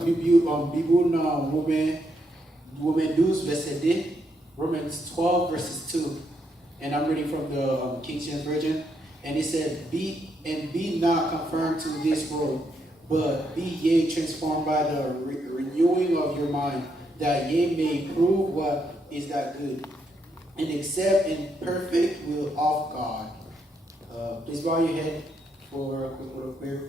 avec Bible dans Romains 12, verset 2, Romans 12, verses 2. And I'm reading from the King James Version. And it said, be not conformed to this world, but be ye transformed by the renewing of your mind, that ye may prove what is that good and accept and perfect will of God. Please bow your head for a quick word of prayer.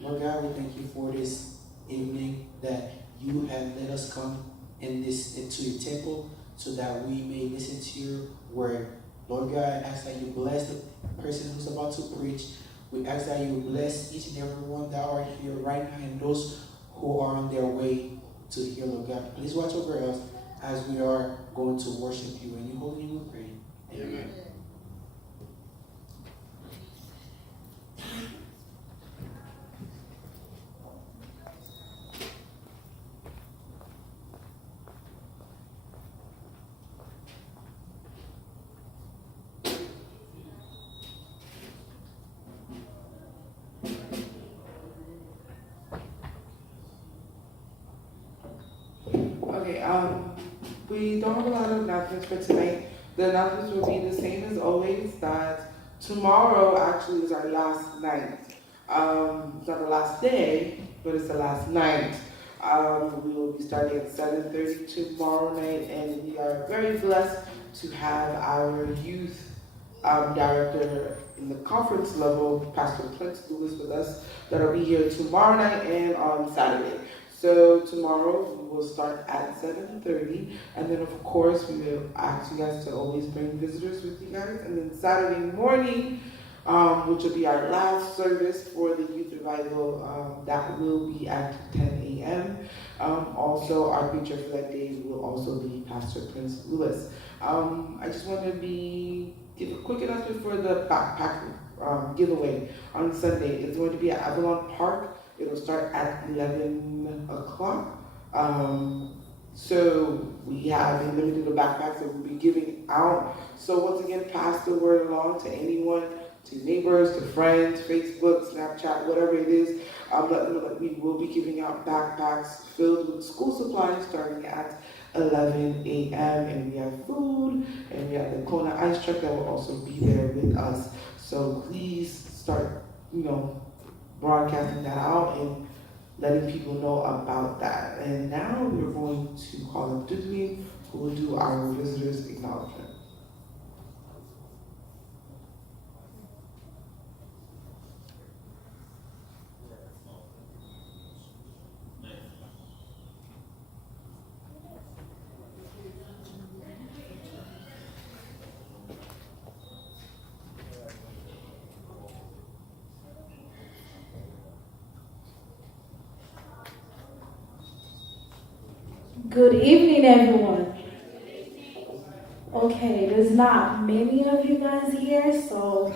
Lord God, we thank you for this evening that you have let us come into your temple so that we may listen to your word. Lord God, I ask that you bless the person who's about to preach. We ask that you bless each and every one that are here right now and those who are on their way to hear, Lord God. Please watch over us as we are going to worship you. In your holy name we pray. Amen. We don't have a lot of announcements for tonight. The announcements will be the same as always, that tomorrow actually is our last night. It's not the last day, but it's the last night. We will be starting at 7:30 tomorrow night, and we are very blessed to have our youth director in the conference level, Pastor Clint Lewis, with us, that'll be here tomorrow night and on Saturday. So tomorrow we will start at 7:30, and then of course we will ask you guys to always bring visitors with you guys. And then Saturday morning, which will be our last service for the youth revival, that will be at 10 a.m. Also, our preacher for that day will also be Pastor Prince Lewis. I just want to give a quick announcement for the backpack giveaway on Sunday. It's going to be at Avalon Park. It'll start at 11 o'clock. So we have a limited backpacks that we'll be giving out. So once again, pass the word along to anyone, to neighbors, to friends, Facebook, Snapchat, whatever it is. Let them know that we will be giving out backpacks filled with school supplies starting at 11 a.m. And we have food, and we have the Kona ice truck that will also be there with us. So please start, broadcasting that out and letting people know about that. And now we're going to call up Dudley, who will do our visitors acknowledgement. Good evening, everyone. Okay, there's not many of you guys here, so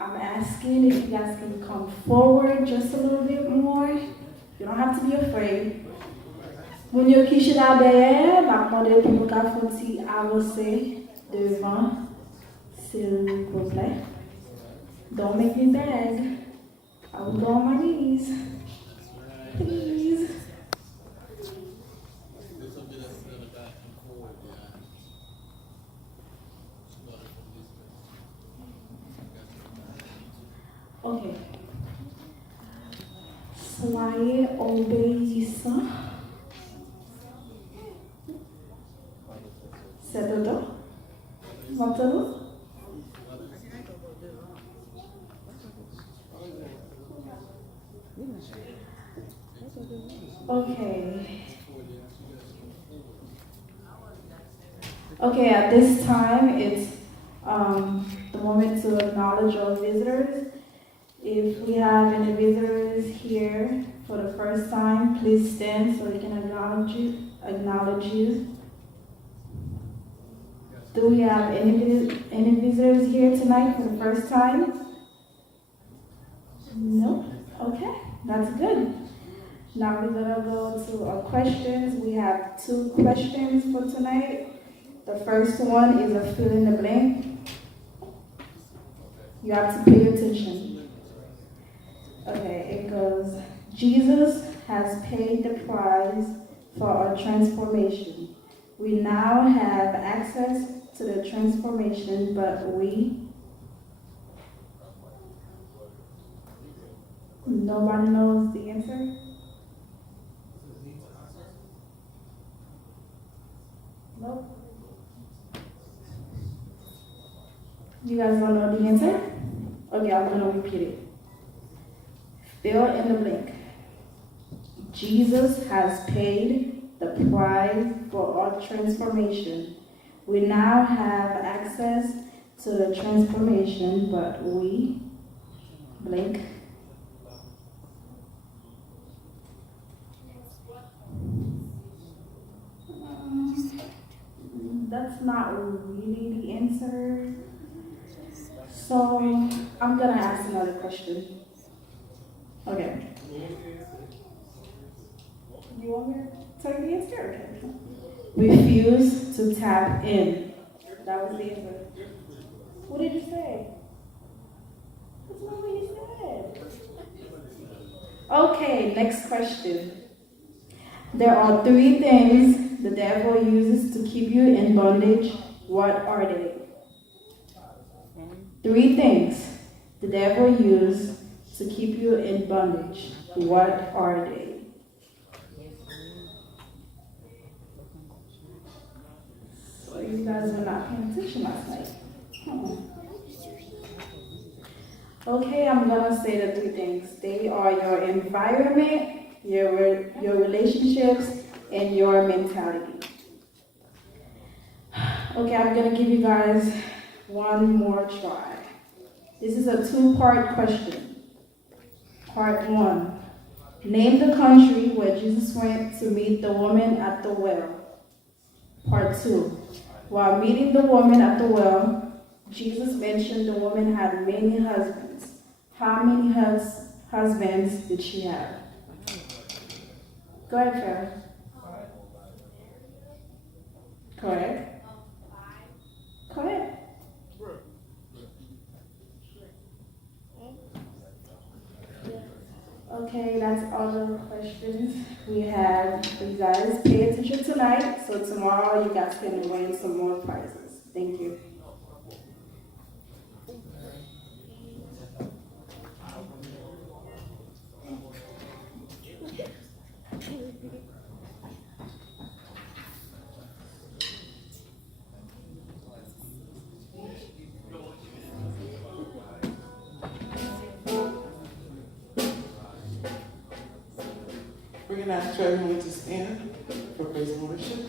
I'm asking if you guys can come forward just a little bit more. You don't have to be afraid. Moun yo ki chita derrière, m'a demandé pour nous faire un petit avancer devant, s'il vous plaît. Don't make me beg. I will go on my knees. Please. Ok. Soyez obéissants. C'est dedans? Maintenant? Okay. Okay, at this time, it's the moment to acknowledge our visitors. If we have any visitors here for the first time, please stand so we can acknowledge you. Do we have any visitors here tonight for the first time? No? Okay, that's good. Now we're gonna go to our questions. We have 2 questions for tonight. The first one is a fill in the blank. You have to pay attention. Okay, it goes, Jesus has paid the price for our transformation. We now have access to the transformation, but nobody knows the answer? Nope. You guys don't know the answer? Okay, I'm gonna repeat it. Fill in the blank. Jesus has paid the price for our transformation. We now have access to the transformation, but we blank. That's not really the answer. So I'm gonna ask another question. Okay. You want me to tell you the answer? Okay. Refuse to tap in. That was the answer. What did you say? That's not what you said. Okay, next question. There are 3 things the devil uses to keep you in bondage. What are they? 3 things the devil uses to keep you in bondage. What are they? So you guys were not paying attention last night. Okay, I'm gonna say the 3 things. They are your environment, your relationships, and your mentality. Okay, I'm gonna give you guys one more try. This is a 2-part question. Part 1. Name the country where Jesus went to meet the woman at the well. Part 2. While meeting the woman at the well, Jesus mentioned the woman had many husbands. How many husbands did she have? Go ahead, Farrah. Correct. Correct. Okay, that's all the questions we have for you guys. Pay attention tonight, so tomorrow you guys can win some more prizes. Thank you. We're going to ask everyone to stand for praise and worship.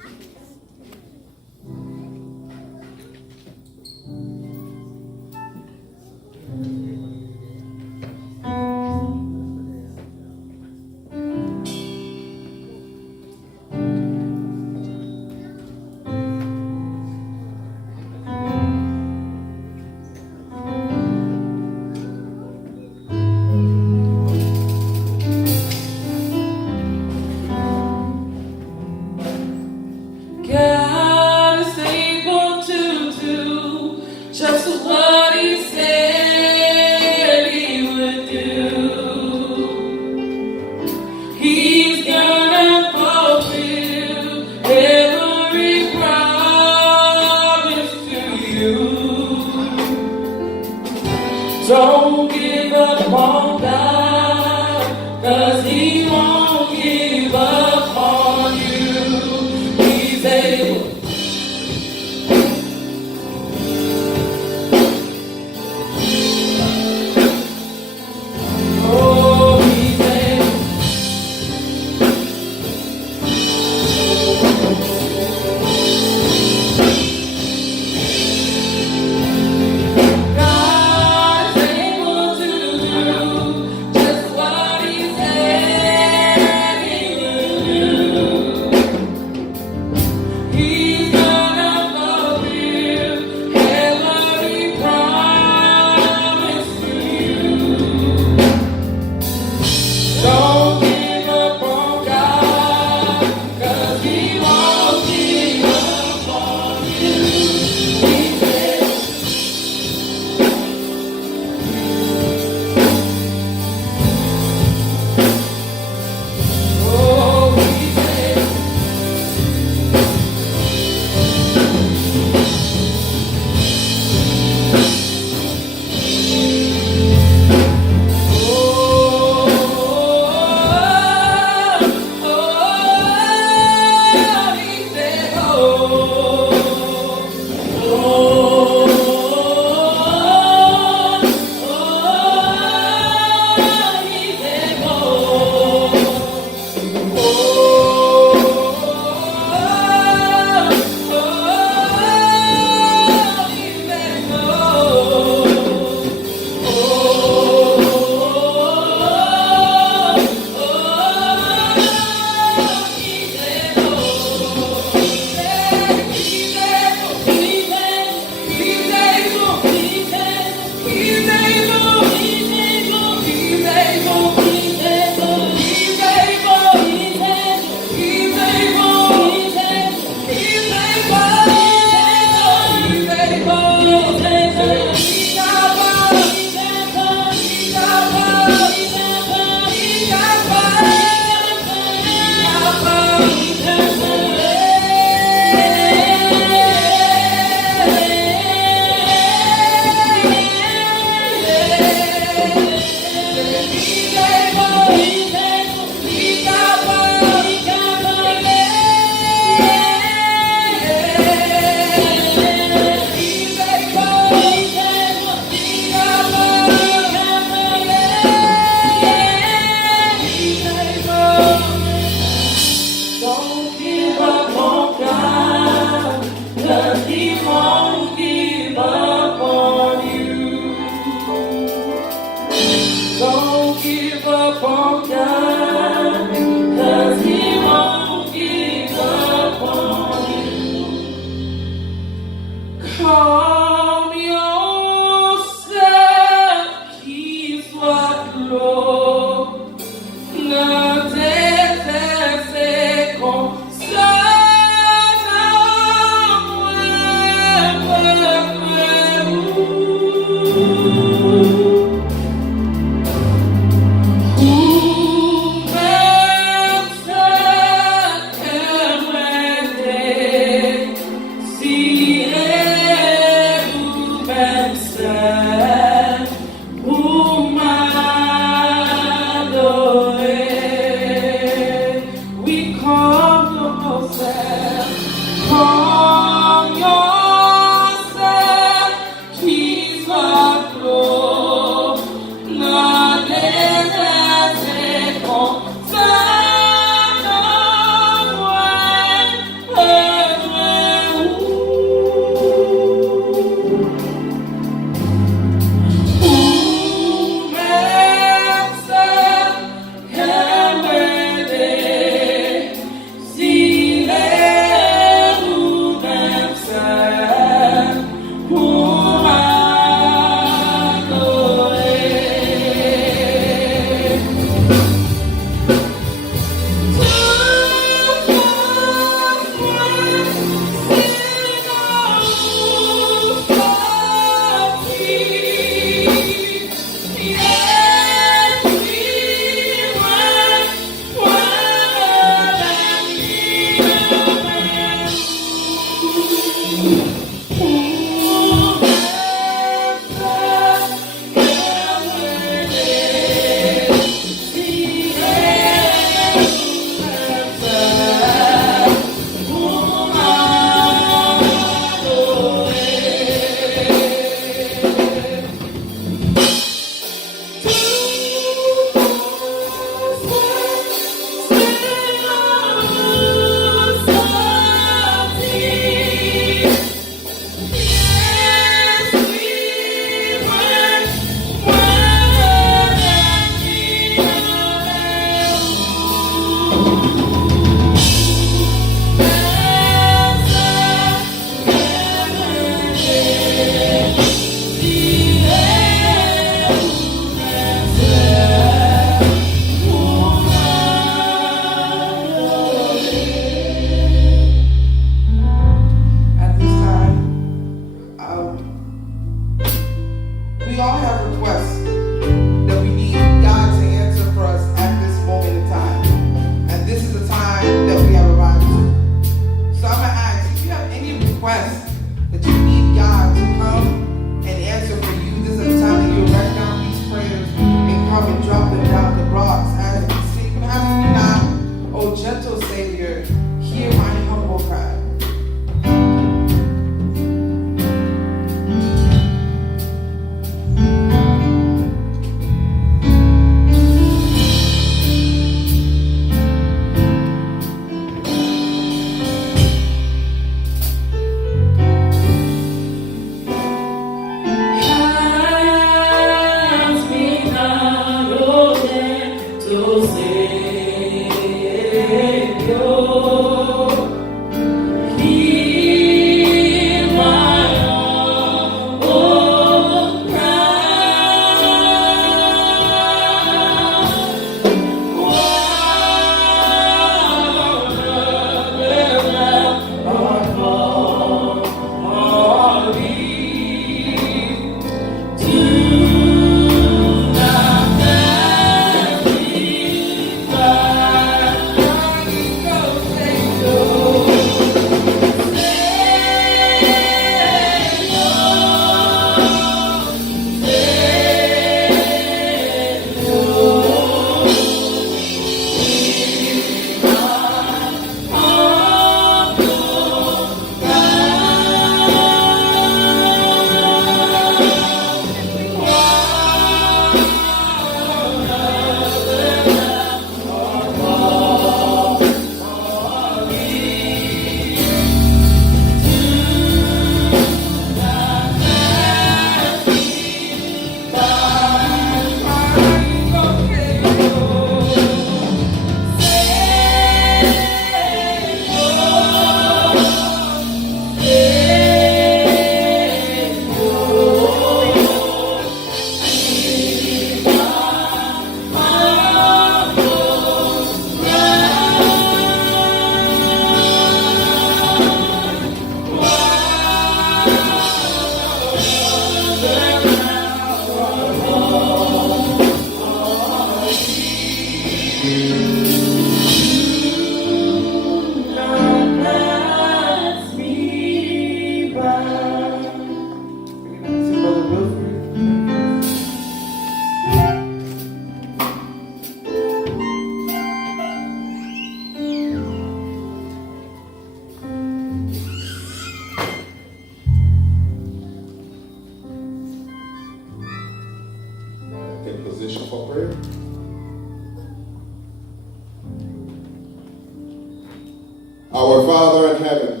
Our Father in heaven,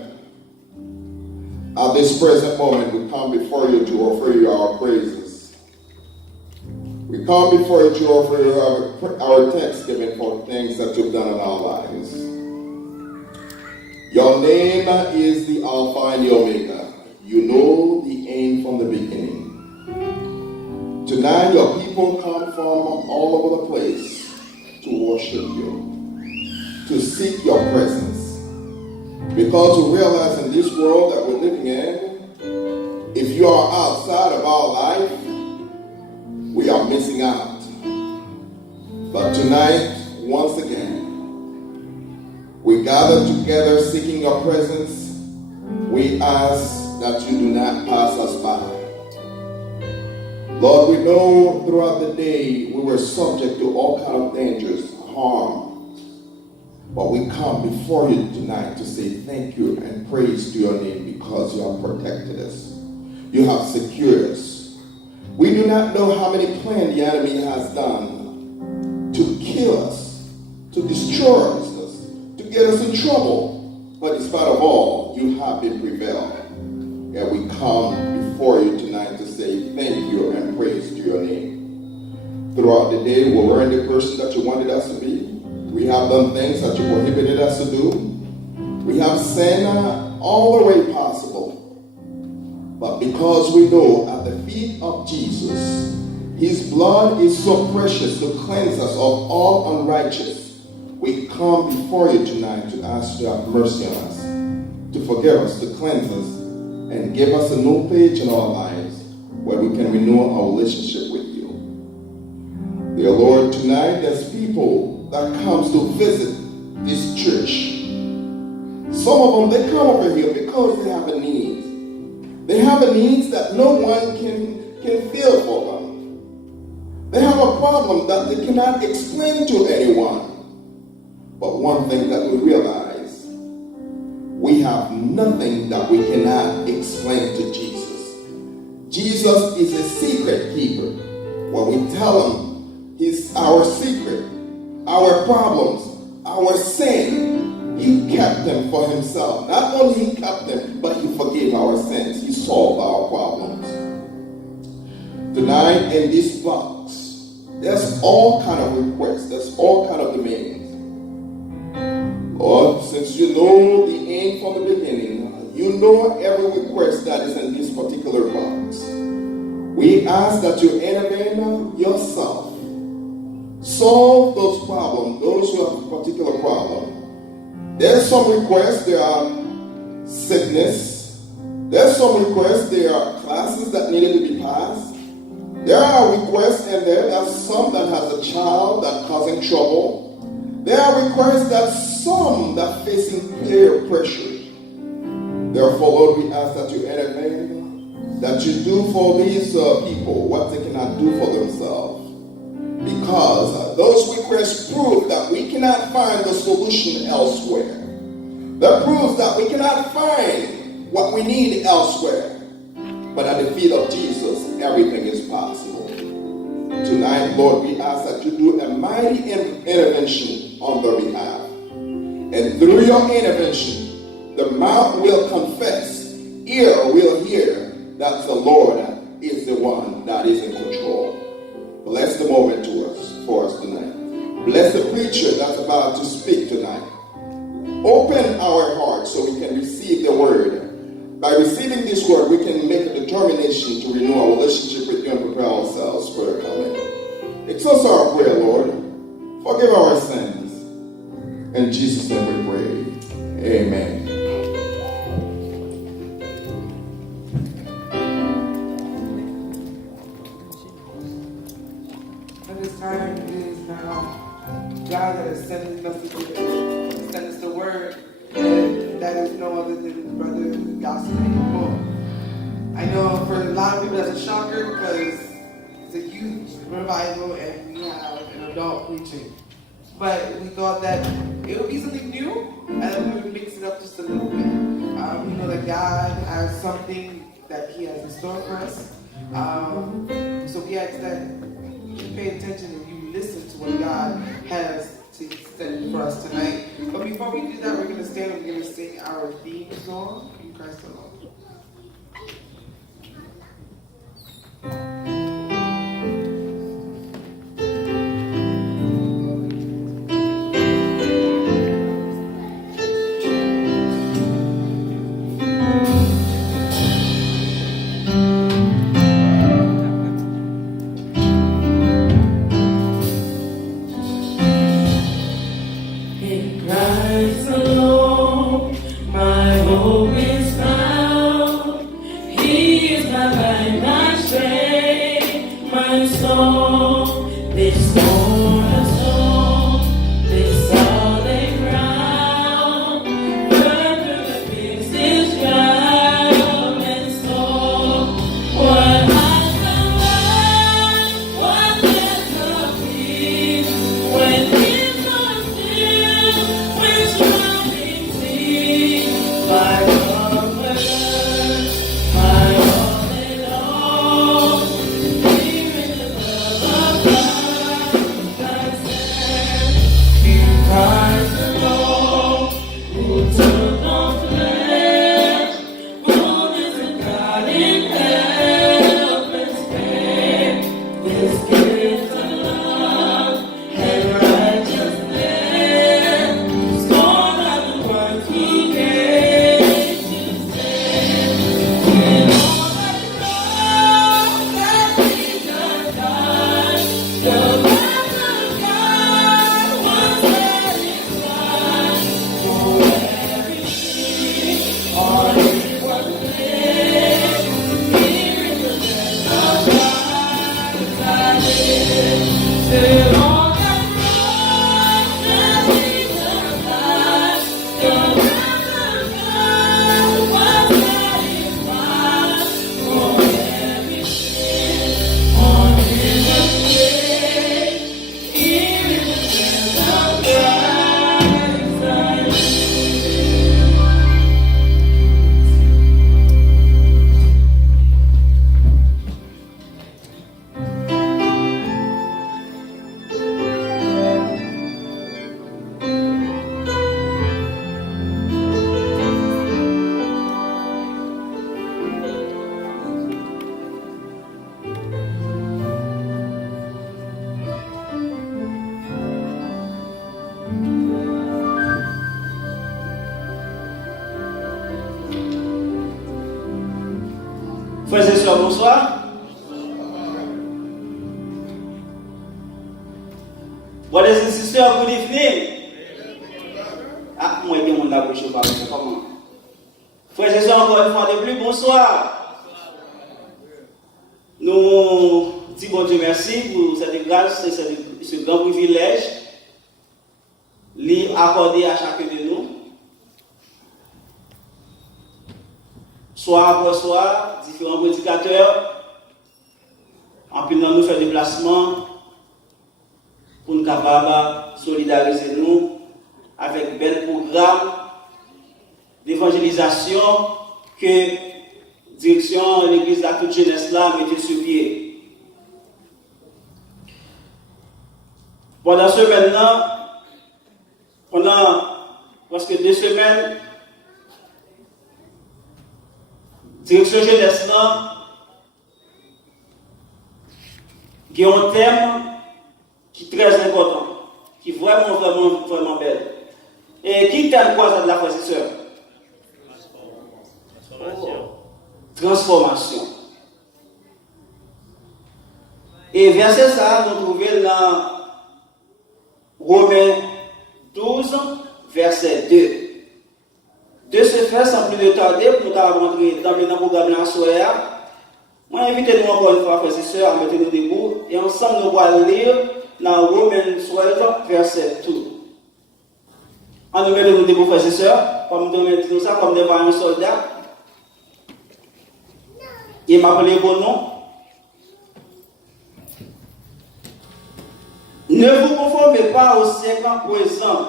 at this present moment, we come before you to offer you our praises. We come before you to offer you our thanksgiving for things that you've done in our lives. Your name is the Alpha and the Omega. You know the end from the beginning. Tonight, your people come from all over the place to worship you, to seek your presence. Because we realize in this world that we're living in, if you are outside of our life, we are missing out. But tonight, once again, we gather together seeking your presence. We ask that you do not pass us by. Lord, we know throughout the day we were subject to all kinds of dangers, harm. But we come before you tonight to say thank you and praise to your name because you have protected us. You have secured us. We do not know how many plans the enemy has done to kill us, to destroy us, to get us in trouble. But in spite of all, you have been prevailed. And we come before you tonight to say thank you and praise to your name. Throughout the day, we weren't the person that you wanted us to be. We have done things that you prohibited us to do. We have sinned all the way possible. But because we know at the feet of Jesus, his blood is so precious to cleanse us of all unrighteousness, we come before you tonight to ask you to have mercy on us, to forgive us, to cleanse us, and give us a new page in our lives where we can renew our relationship with you. Dear Lord, tonight there's people that comes to visit this church. Some of them, they come over here because they have a need. They have a need that no one can feel for them. They have a problem that they cannot explain to anyone. But one thing that we realize, we have nothing that we cannot explain to Jesus. Jesus is a secret keeper. When we tell him he's our secret, our problems, our sin, he kept them for himself. Not only he kept them, but he forgave our sins. He solved our problems. Tonight in this box, there's all kind of requests. There's all kind of demands. Lord, since you know the end from the beginning, you know every request that is in this particular box. We ask that you intervene yourself. Solve those problems, those who have a particular problem. There's some requests, there are sickness. There's some requests, there are classes that needed to be passed. There are requests and there's some that has a child that causing trouble. There are requests that some that facing peer pressure. Therefore, Lord, we ask that you intervene, that you do for these people what they cannot do for themselves. Because those requests prove that we cannot find the solution elsewhere. That proves that we cannot find what we need elsewhere. But at the feet of Jesus, everything is possible. Tonight, Lord, we ask that you do a mighty intervention on their behalf. And through your intervention, the mouth will confess, ear will hear that the Lord is the one that is in control. Bless the moment for us tonight. Bless the preacher that's about to speak tonight. Open our hearts so we can receive the word. By receiving this word, we can make a determination to renew our relationship with you and prepare ourselves for the coming. Accept our prayer, Lord. Forgive our sins. In Jesus' name we pray. Amen. Time is now God that has sent us the word, and that is no other than Brother Gospel. I know for a lot of people that's a shocker because it's a youth revival and we have an adult preaching. But we thought that it would be something new and then we would mix it up just a little bit. We know that God has something that he has in store for us. So we ask that you pay attention and you listen to what God has to say for us tonight. But before we do that, we're going to stand and we're going to sing our theme song, In Christ Alone. Frères et sœurs, bonsoir. Brothers and sisters, good evening. Ah, moi, je suis la bouche, comment? Frères et sœurs, encore une fois de plus, bonsoir. Nous disons bon Dieu merci pour cette grâce et ce grand privilège accordé à chacun de nous. Soir après soir, différents prédicateurs, en plus nous faire des déplacements pour nous capables de solidariser nous avec bel programme d'évangélisation que direction de l'église de la toute jeunesse là mettait sur pied. Pendant ce maintenant, pendant presque 2 semaines, direction jeunesse là, qui a un thème qui est très important, qui est vraiment belle. Et qui thème quoi ça de la frère et sœur? Transformation. Et verset ça, nous trouvons dans Romains 12, verset 2. De ce fait, sans plus de tarder, pour nous rentrer dans le programme de la soirée, moi invite nous encore une fois, frères et sœurs, à mettre nous debout et ensemble nous allons lire dans Romains 12, verset 2. En nous mettons nous debout, frères et sœurs, comme nous mettons ça, comme des vaillants soldats. Il m'appelait bon nom. Ne vous conformez pas au siècle présent,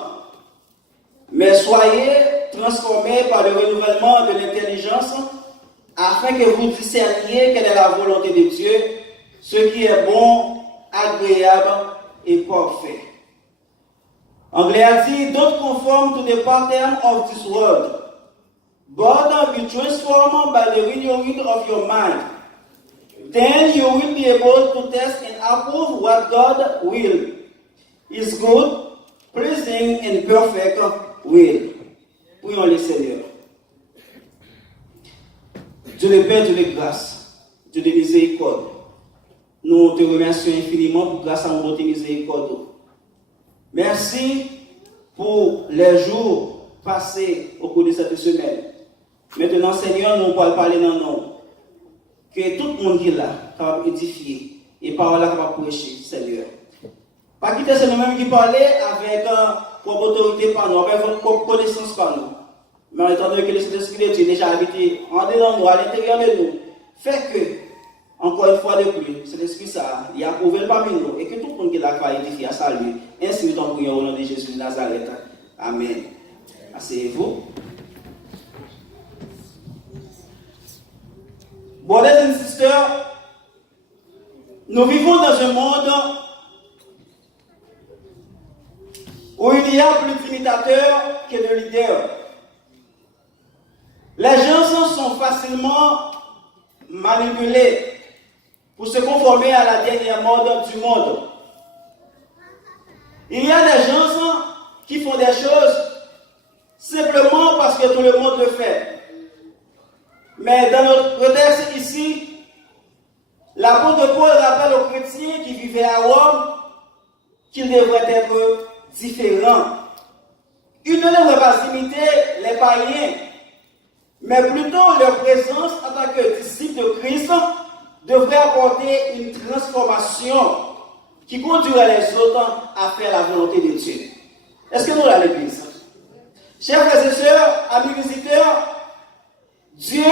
mais soyez transformés par le renouvellement de l'intelligence, afin que vous discerniez quelle est la volonté de Dieu, ce qui est bon, agréable et parfait. Anglais a dit, don't conform to the pattern of this world, but be transformed by the renewing of your mind. Then you will be able to test and approve what God will, His good, pleasing and perfect will. Prions le Seigneur. Dieu le Père, Dieu de grâce, Dieu de miséricorde, nous te remercions infiniment pour grâce à mon bonté miséricorde. Merci pour les jours passés au cours de cette semaine. Maintenant, Seigneur, nous allons parler dans nous. Que tout le monde qui est là, capable d'édifier et par là capable de prêcher, Seigneur. Pas quitter c'est nous-mêmes qui parlons avec propre autorité par nous, avec votre propre connaissance par nous. Mais étant donné que l'Esprit de Dieu est déjà habité en dedans nous, à l'intérieur de nous, fait que, encore une fois de plus, cet esprit ça, il a approuvé parmi nous et que tout le monde qui est là va édifier à saluer. Ainsi, nous t'en prions au nom de Jésus de Nazareth. Amen. Asseyez-vous. Brothers and sisters, nous vivons dans un monde où il y a plus d'imitateurs que de leaders. Les gens sont facilement manipulés pour se conformer à la dernière mode du monde. Il y a des gens qui font des choses simplement parce que tout le monde le fait. Mais dans notre texte ici, l'apôtre Paul rappelle aux chrétiens qui vivaient à Rome qu'ils devraient être différents. Ils ne devraient pas imiter les païens, mais plutôt leur présence en tant que disciples de Christ devrait apporter une transformation qui conduirait les autres à faire la volonté de Dieu. Est-ce que nous l'avons l'église? Chers frères et sœurs, amis visiteurs, Dieu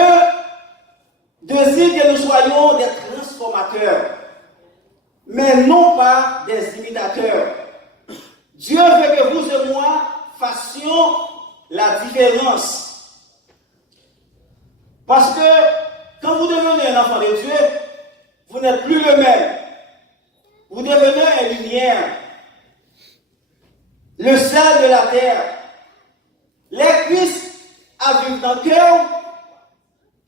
désire que nous soyons des transformateurs, mais non pas des imitateurs. Dieu veut que vous et moi fassions la différence. Parce que quand vous devenez un enfant de Dieu, vous n'êtes plus le même. Vous devenez une lumière, le sel de la terre. Les Christ à vivre dans le cœur,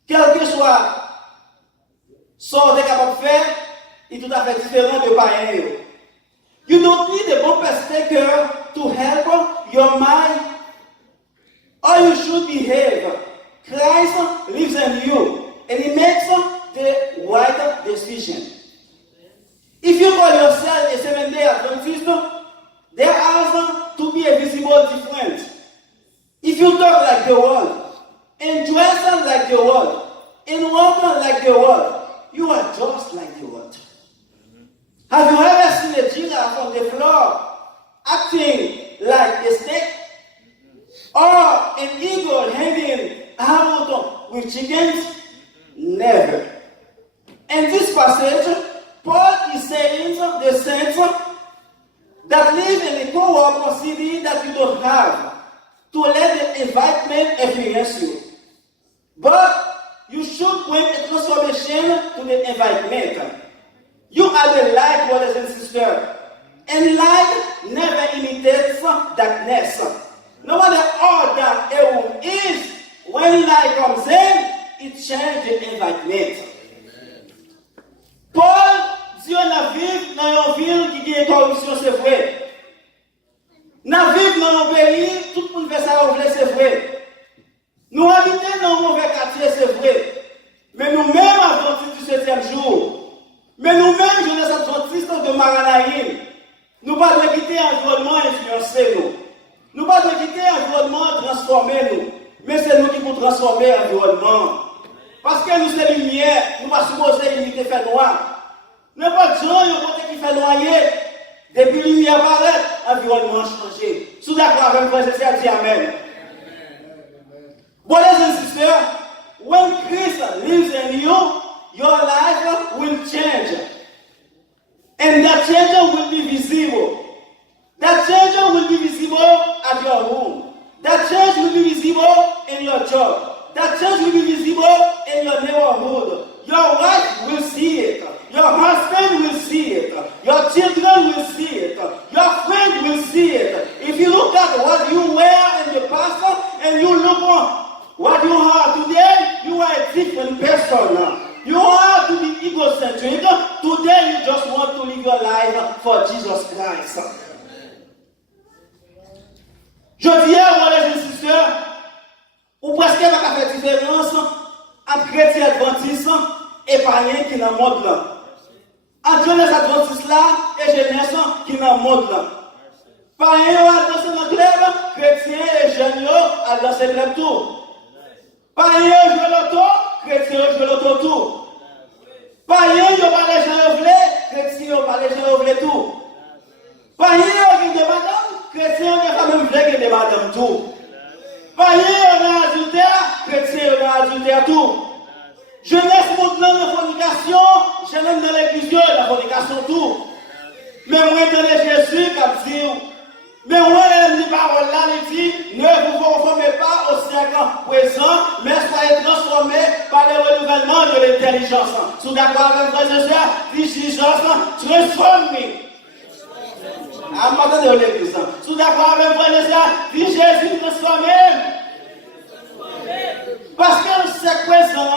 quel que soit ce qu'on est capable de faire, est tout à fait différent de païens. You don't need a bomb taker to help your mind, or you should behave. Christ lives in you, and He makes the right decision. If you call yourself a Seventh-day Adventist, there has to be a visible difference. If you talk like the world, and dress like the world, and walk like the world, you are just like the world. Have you ever seen a giraffe on the floor acting like a snake? Or an eagle hanging out with chickens? Never. In this passage, Paul is saying the saints that live in a co-op city that you don't have to let the environment influence you. But you should bring a transformation to the environment. You are the light, brothers and sisters. And light never imitates darkness. No matter how dark a room is, when light comes in, it changes the environment. Paul dit on vit dans une ville qui a une corruption, c'est vrai. Nous vivons dans un pays, tout le monde fait ça, c'est vrai. Nous habitons dans un mauvais quartier, c'est vrai. Mais nous-mêmes, adventistes du 7e jour, mais nous-mêmes, jeunesse adventiste de Maranaïm, nous ne pouvons pas quitter l'environnement influencer nous. Nous ne pouvons pas quitter l'environnement transformer nous. Mais c'est nous qui pouvons transformer l'environnement. Parce que nous sommes les lumières, nous ne pouvons pas supposer limiter faire noir. N'importe qui qui fait noyer, depuis la lumière apparaît, l'environnement a changé. Sous d'accord avec moi, c'est dit Amen. Brothers and sisters, when Christ lives in you, your life will change. And that change will be visible. That change will be visible at your home. That change will be visible in your job. That change will be visible in your neighborhood. Your wife will see it. Your husband will see it. Your children will see it. Your friend will see it. If you at what you were in the past and you look on what you are today, you are a different person now. You are to be egocentric. Today you just want to live your life for Jesus Christ. Je dis à moi les sisters, ou presque pas faire différence entre chrétiens adventistes et païens qui dans le monde là. Entre les adventistes là et jeunesse qui dans le monde là. Païens ont dansé dans le club, chrétiens et jeunes ont dansé dans le club tout. Païens jouent l'auto, chrétiens jouent l'auto tout. Païens ont pas les gens ouvrés, chrétiens ont pas les gens ouvrés tout. Païens ont des madames, chrétiens ont même ouvrés des madames tout. Païens ont adultère, chrétiens ont adultère tout. Jeunesse mouvement de fornication, jeunesse dans l'église la fornication tout. Mais moi dans Jésus qui dit, mais moi les paroles là il dit, ne vous conformez pas au siècle présent, mais soyez transformés par le renouvellement de l'intelligence. Sous d'accord avec moi Jésus, dit Jésus transformez. À matin de l'église. Sous d'accord avec moi Jésus, dit Jésus transformez. Parce que c'est présent,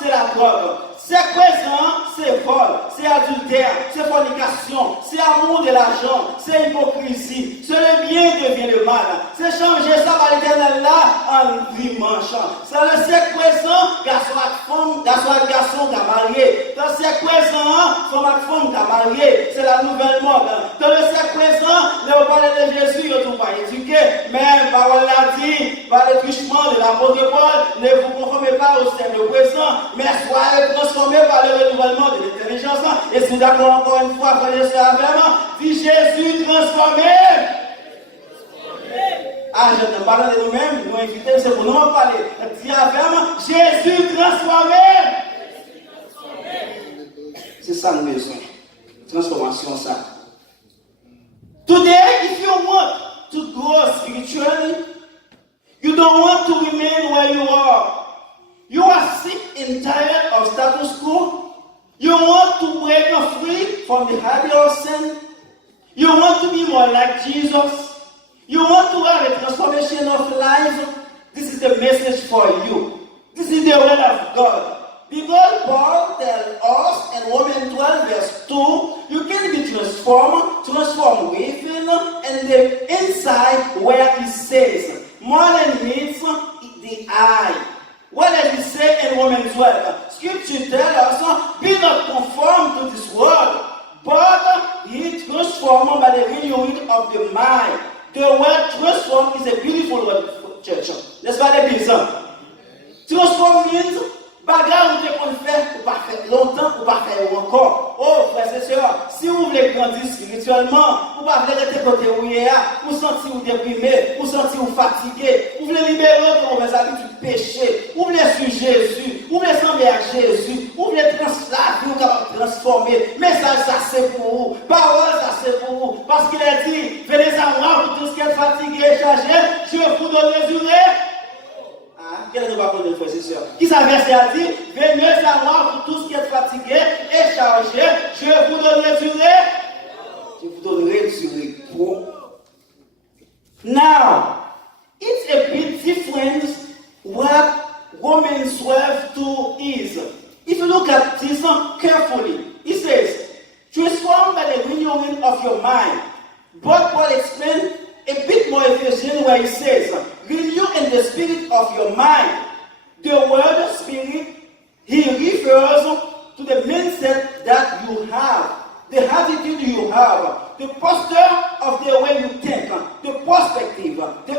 c'est la drogue. C'est présent, c'est vol, c'est adultère, c'est fornication, c'est amour de l'argent, c'est hypocrisie. C'est le bien devient le mal. C'est changer ça par l'éternel là en dimanche. C'est le siècle présent, garçon à garçon qui a marié. Dans le siècle présent, femme à femme qui a marié. C'est la nouvelle mode. Dans le siècle présent, le parler de Jésus, ils ne sont pas éduqués. Mais parole l'a dit, par le truchement de l'apôtre Paul, ne vous conformez pas au siècle présent, mais soyez transformés par le renouvellement de l'intelligence. Et si d'accord encore une fois, frère et sœur, vraiment, dit Jésus transformé. Ah, je ne parle de nous-mêmes, nous invitons, c'est pour nous en parler. Dis vraiment, Jésus transformé. C'est ça nous besoin. Transformation, ça. Today, if you want to grow spiritually, you don't want to remain where you are. You are sick and tired of status quo. You want to break free from the habit of sin. You want to be more like Jesus. You want to have a transformation of life. This is the message for you. This is the word of God. Because Paul tells us in Romans 12 verse 2, you can be transformed within and the inside where it says, more than meets the eye. What does it say in Romans 12? Scripture tells us, be not conformed to this world, but be transformed by the renewing of the mind. The word transform is a beautiful word for church. N'est-ce pas l'église? Transform means, bagarre ou te qu'on fait, ou pas faire longtemps, ou pas faire encore. Oh, frères et sœurs, si vous voulez grandir spirituellement, vous ne pouvez pas côté où il y a, vous sentir vous déprimé, vous sentir vous fatigué, vous voulez libérer de mauvaises habitudes péché, vous voulez suivre Jésus, vous voulez sembler à Jésus, vous voulez transformer. Message, ça c'est pour vous. Parole, ça c'est pour vous. Parce qu'il a dit, venez à moi pour tout ce qui est fatigué et chargé, je vous donne les journées. Quel est le rapport de frères et sœurs? Qui ça verset a dit, venez à moi pour tout ce qui est fatigué et chargé, je vous donnerai du repos. Je vous donnerai du repos. Now, it's a bit different what Romans 12:2 is. If you look at this carefully, it says, transformed by the renewing of your mind. But Paul explained a bit more efficient where he says, renew in the spirit of your mind. The word spirit, he refers to the mindset that you have, the attitude you have, the posture of the way you think, the perspective, the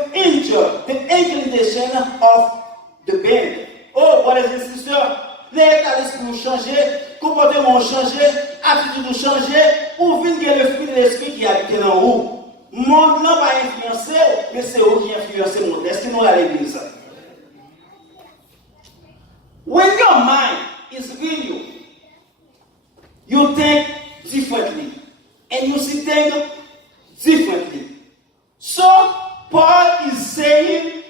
inclination of the being. Oh, brothers and sisters, l'état d'esprit changer, comportement changer, attitude changer, ou venir le fruit de l'esprit qui habite en vous. Monde n'a pas influencé, mais c'est eux qui influencent le monde. Est-ce que nous à l'église? When your mind is renewed, you think differently, and you see things differently. So Paul is saying,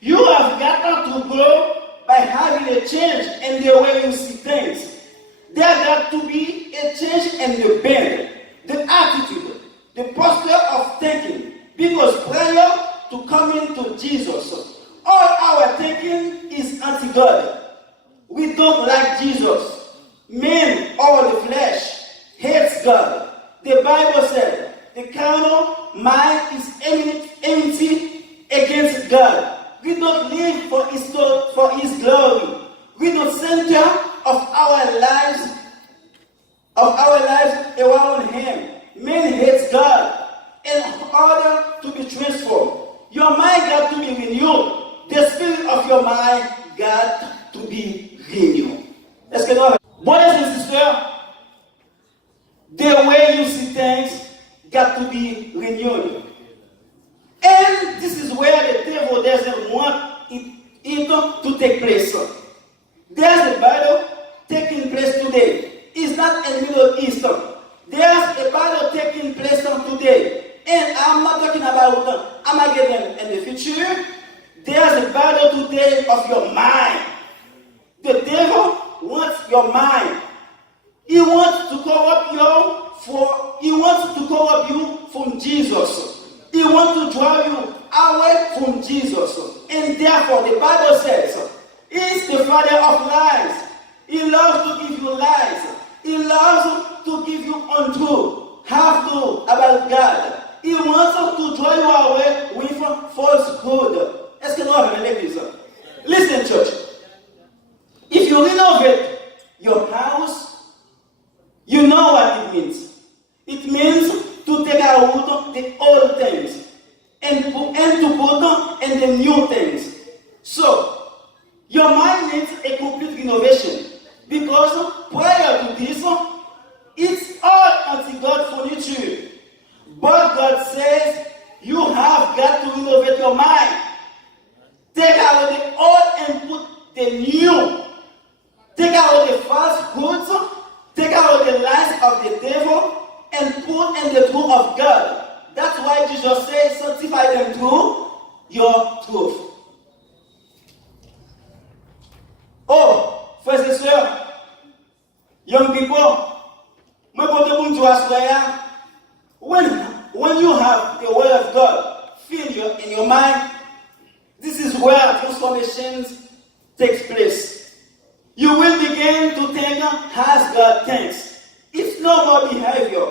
you have got to grow by having a change in the way you see things. There got to be a change in the bend, the attitude, the posture of thinking. Because prayer to come into Jesus, all our thinking is anti-God. We don't like Jesus. Men or the flesh hates God. The Bible said the carnal mind is enmity against God. We don't live for His glory. We don't center of our lives around Him. Men hate God. In order to be transformed, your mind got to be renewed. The spirit of your mind got to be renewed. Est-ce que nous, brothers and sisters, the way you see things got to be renewed. And this is where the devil doesn't want it to take place. There's a battle taking place today. It's not in the Middle East. There's a battle taking place today. And I'm not talking about Armageddon in the future. There's a battle today of your mind. The devil wants your mind. He wants to corrupt you from Jesus. He wants to draw you away from Jesus. And therefore the Bible says, He is the father of lies. He loves to give you lies. He loves to give you untruth, half-truth about God. He wants to draw you away with falsehood. Est-ce que nous avons l'église? Listen, church. If you renovate your house, you know what it means. It means to take out the old things and to put in the new things. So, your mind needs a complete renovation because prior to this, it's all anti-God furniture. But God says you have got to renovate your mind. Take out the old and put the new. Take out the falsehoods, take out the lies of the devil, and put in the truth of God. That's why Jesus says, sanctify them through your truth. Oh, frères et sœurs, young people, when you have the word of God filled in your mind, this is where transformations takes place. You will begin to think as God thinks. It's no more behavior.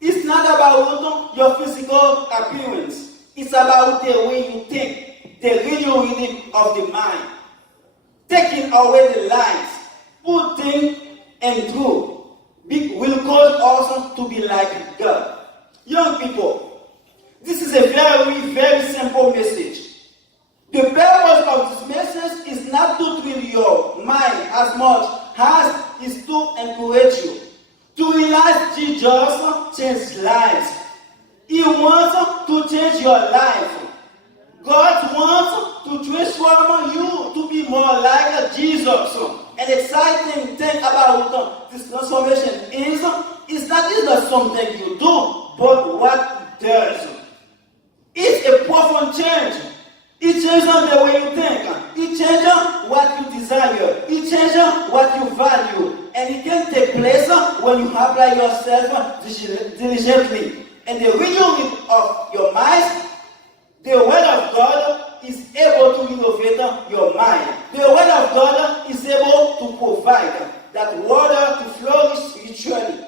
It's not about your physical appearance. It's about the way you think, the renewing of the mind. Taking away the lies, putting in truth will cause us to be like God. Young people, this is a very, very simple message. The purpose of this message is not to drill your mind as much as is to encourage you to realize Jesus changed lives. He wants to change your life. God wants to transform you to be more like Jesus. An exciting thing about this transformation is that it's not something you do, but what it does. It's a profound change. It changes the way you think. It changes what you desire. It changes what you value. And it can take place when you apply yourself diligently. And the renewing of your mind, the word of God is able to renovate your mind. The word of God is able to provide that water to flourish spiritually.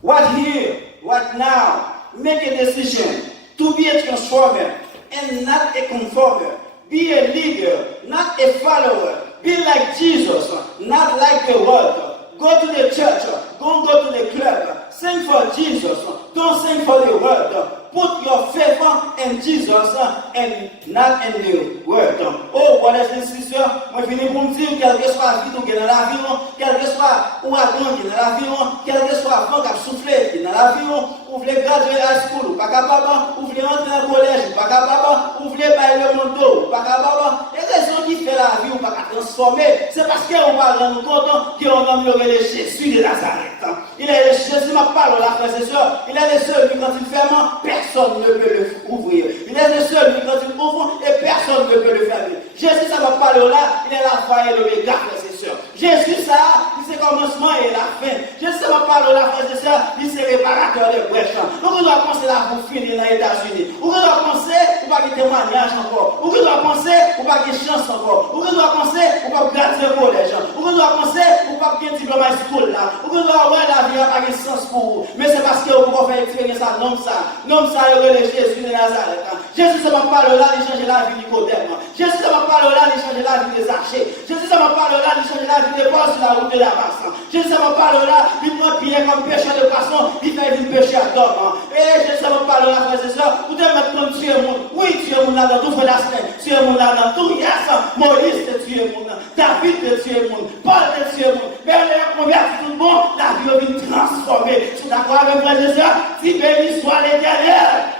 What here, what now? Make a decision to be a transformer and not a conformer. Be a leader, not a follower. Be like Jesus, not like the world. Go to the church, don't go to the club. Sing for Jesus, don't sing for the world. Put your faith in Jesus and not in the world. Oh, brothers and sisters, moi je viens pour me dire, quel que soit la vie qui est dans la vie, quel que soit l'ouragan qui est dans la vie, quel que soit le vent qui a soufflé qui est dans la vie, vous voulez graduer à la school, pas capable, vous voulez rentrer dans le collège, pas capable, vous voulez bailler le monde, pas capable. Et les gens qui font la vie, ou pas transformer, c'est parce qu'on va rendre compte qu'on a mieux le Jésus de Nazareth. Il est le Jésus, ma parole, la frère et sœur, il est le seul, quand il ferme, personne ne peut l'ouvrir. Il est le seul, quand il ouvre, et personne ne peut le fermer. Jésus, ça va parler là, il est la foi et l'oméga, frères et sœurs. Jésus, ça, il le commencement et la fin. Jésus m'a parlé la frère et sœurs, il c'est réparateur de brèches. Où que doit penser là pour finir dans les États-Unis? Où que doit penser pour pas qu'il témoignage encore? Où que doit penser pour pas qu'il chance encore? Où que doit penser pour pas graduer collège? Où que doit penser pour pas qu'il diplôme à school là? Où que doit avoir la vie à pas de sens pour vous? Mais c'est parce que vous pouvez faire expérience à l'homme ça. L'homme ça est relais Jésus de Nazareth. Jésus ça m'a parlé là, il change la vie de Nicodème. Jésus ça m'a parlé là, il change la vie des archers. Jésus ça m'a parlé là, il change la vie des Paul sur la route de la masse. Jésus ça m'a parlé là, il prend Pierre comme pêcheur de poisson, il fait une pêcheur d'homme. Et Jésus ça m'a parlé là, frères et sœurs, vous devez mettre comme tuer le monde. Oui, tuer le monde là dans tout fait la semaine. Tuer le monde là dans tout yes. Moïse te tuer le monde. David te tuer le monde. Paul te tuer le monde. Mais on est converti tout le monde, la vie va venir transformer. Tu es d'accord avec frères et sœurs? Si béni soit l'Éternel.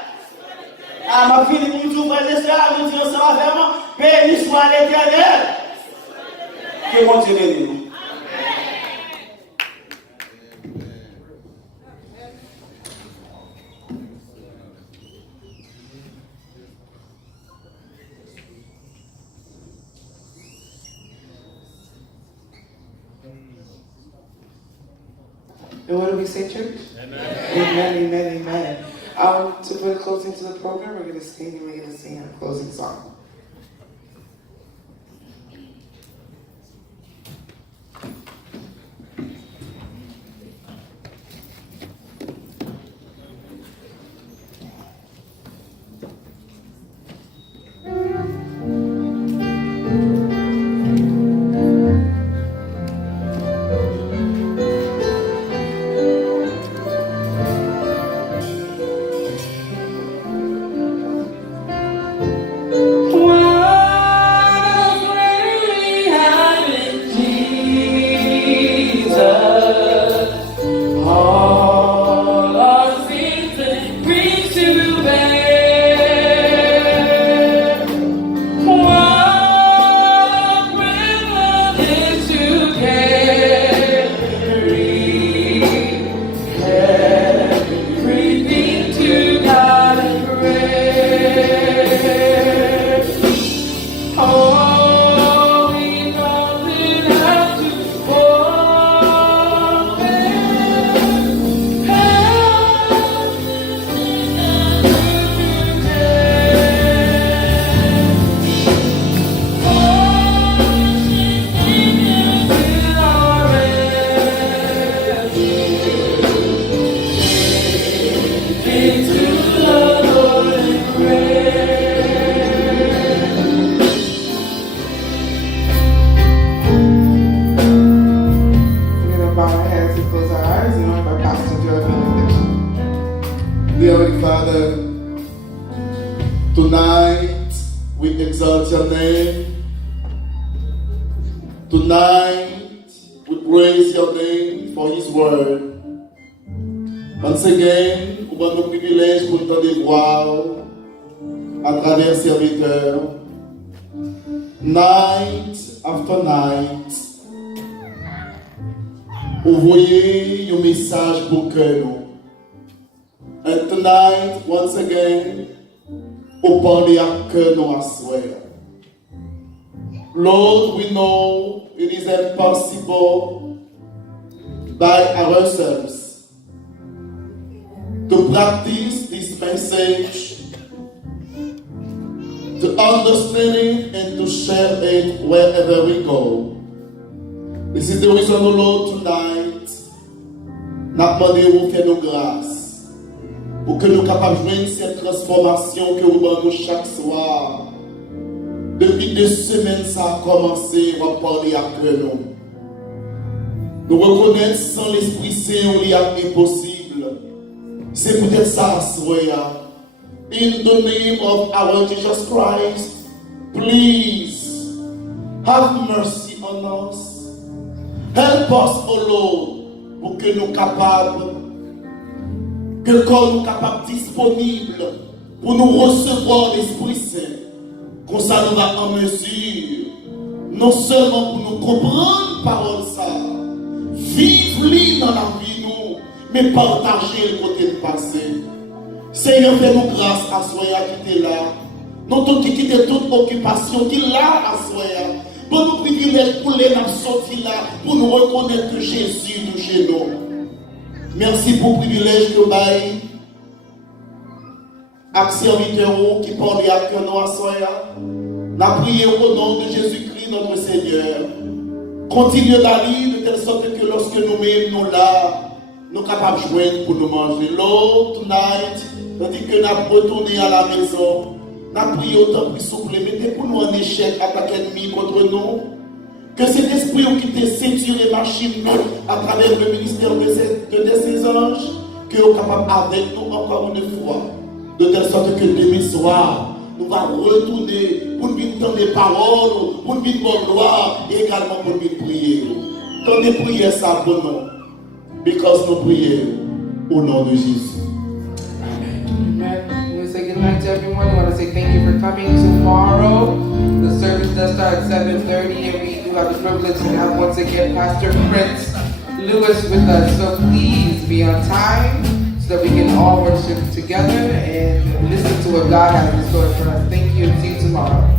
Ah, ma fille, pour nous frères et sœurs, nous disons ça vraiment. Béni soit l'Éternel. Que mon Dieu bénisse. And what do we say, church? Amen. Amen, amen, amen. To put a closing to the program, we're going to sing and we're going to sing our closing song. Tonight, we exalt your name. Tonight, we praise your name for his word. Once again, nous avons le privilège pour nous de voir à travers serviteurs. Night after night, vous voyez un message pour que nous. And tonight, once again, vous parlez à que nous à swear. Lord, we know it is impossible by ourselves to practice this message, to understand it and to share it wherever we go. This is the reason, O Lord, tonight, nous demandons faire nos grâces pour que nous capables de jouer cette transformation que vous donnez chaque soir. Depuis 2 semaines, ça a commencé, on va parler avec nous. Nous reconnaissons sans l'Esprit Saint, il est impossible. C'est peut-être ça, soya. In the name of our Jesus Christ, please have mercy on us. Help us, O Lord, pour que nous capables, que le corps nous capable disponible pour nous recevoir l'Esprit Saint. Comme ça, nous va en mesure, non seulement pour nous comprendre parole ça, vivre dans la vie nous, mais partager le côté de passé. Seigneur, fais-nous grâce à Soya qui était là. Nous tous qui quittons toute occupation qui est là à Soya. Pour nous privilèges privilège pour les nous sortir là, pour nous reconnaître que Jésus est chez nous. Merci pour le privilège que vous avez. Avec serviteur qui parle à cœur nous à soya. Nous prions au nom de Jésus-Christ notre Seigneur. Continuez d'aller de telle sorte que lorsque nous-mêmes nous là, nous sommes capables de joindre pour nous manger. Lord, tonight, tandis que nous retournons à la maison, nous prions autant plus souple, mettez pour nous en échec, attaque ennemi contre nous. Que cet esprit qui te ceinture machine à travers le ministère de ces anges, que nous sommes capables avec nous encore une fois, de telle sorte que demain soir, nous allons retourner pour nous entendre des paroles, pour nous bonne gloire et également pour nous prier. Quand nous prions ça pour nous, because nous prions au nom de Jésus. Amen. We want to say good night to everyone. We want to say thank you for coming tomorrow. The service does start at 7:30, and we do have the privilege to have once again Pastor Prince Lewis with us. So please be on time so that we can all worship together and listen to what God has in store for us. Thank you, and see you tomorrow.